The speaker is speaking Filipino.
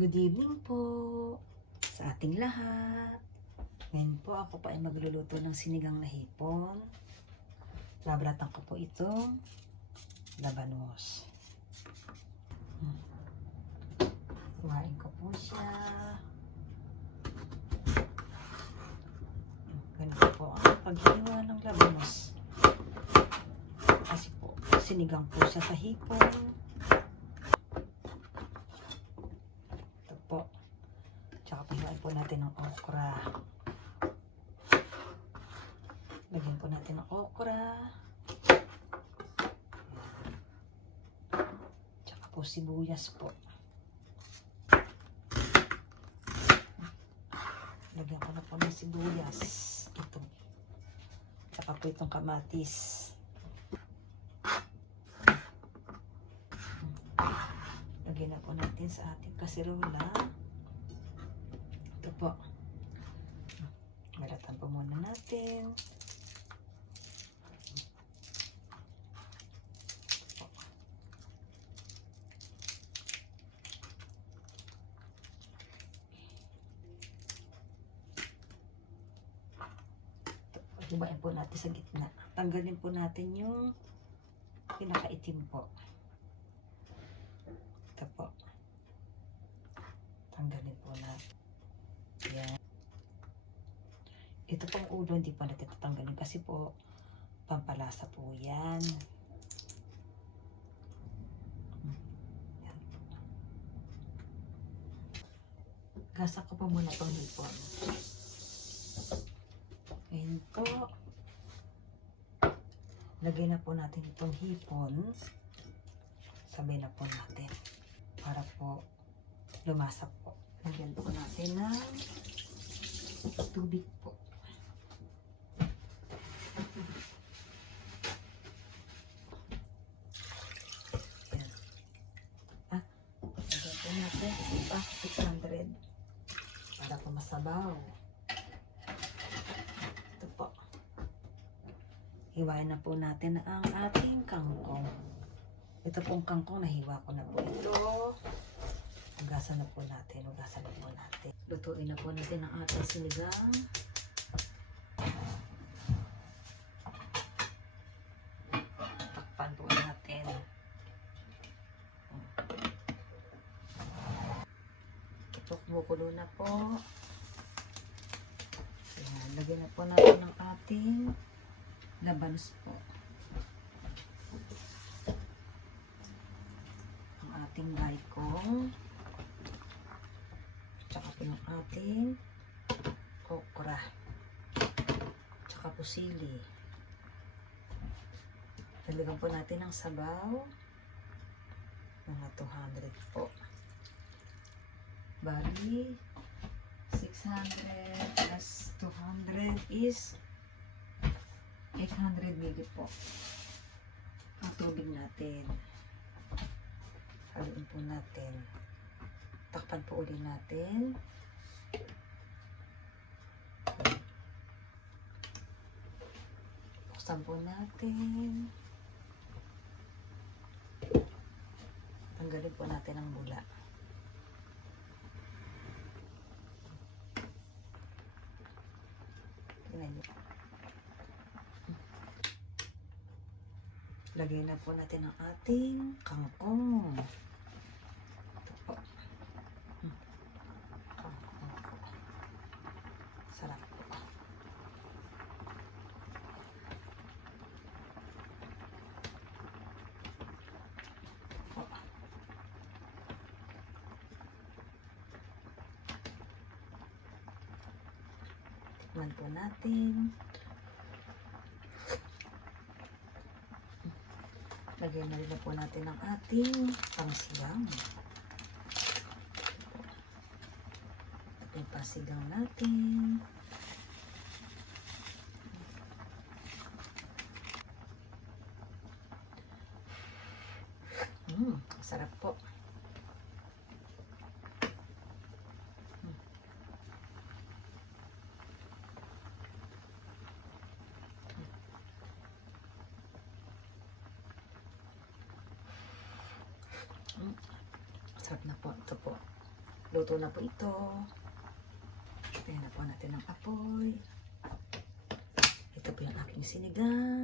Good evening po sa ating lahat. Ngayon po ako pa ay magluluto ng sinigang na hipon. Babalatan ko po itong labanos. Kuhain ko po siya. Ganito po ang paghiwa ng labanos. Kasi po, sinigang po siya sa hipon. Po. Tsaka pinuin po natin ng okra. Lagyan po natin ng okra. Tsaka po sibuyas po. Lagyan ko na po ng sibuyas. Ito. Tsaka po itong kamatis. Lagyan na po natin sa ating kasirola. Ito po. Balatan po muna natin. Hibain po natin sa gitna. Tanggalin po natin yung pinakaitim po. Ito po. Tanggalin po natin. Yan. Ito pong ulo, hindi pa natin tatanggalin kasi po, pampalasa po yan. Yan. Gasa ko po muna itong hipon. Ngayon po, lagay na po natin itong hipon. Sabay na po natin. Para po lumasa po. Lagyan po natin ng tubig po. Yan. Lagyan po natin 600 para po masabaw. Ito po. Hiwain na po natin ang ating kangkong. Ito pong kangkong, nahiwa ko na po ito. Hugasan na po natin. Lutuin na po natin ang ating sinigang. Takpan po natin. Ito, kumukulo na po. Ayan, lagyan na po natin ang ating labanos po. Ang ating daikong. Tsaka po yung ating okra. Tsaka po sili. Lagyan po natin ang sabaw. Mga 200 po. Bali, 600 plus 200 is 800 ml po. Ang tubig natin. Haluin po natin. Takpan po ulit natin. Buksan po natin. Tanggalin po natin ang bula. Lagay na po natin ang ating kangkong. Ito po. Sarap po. Tikman po natin. Lagyan na rin na po natin ang ating pangsigang. Ating pangsigang natin. Sarap po. Sarap na po. Ito po. Luto na po ito. Tingnan na po natin ang apoy. Ito po yung aking sinigang.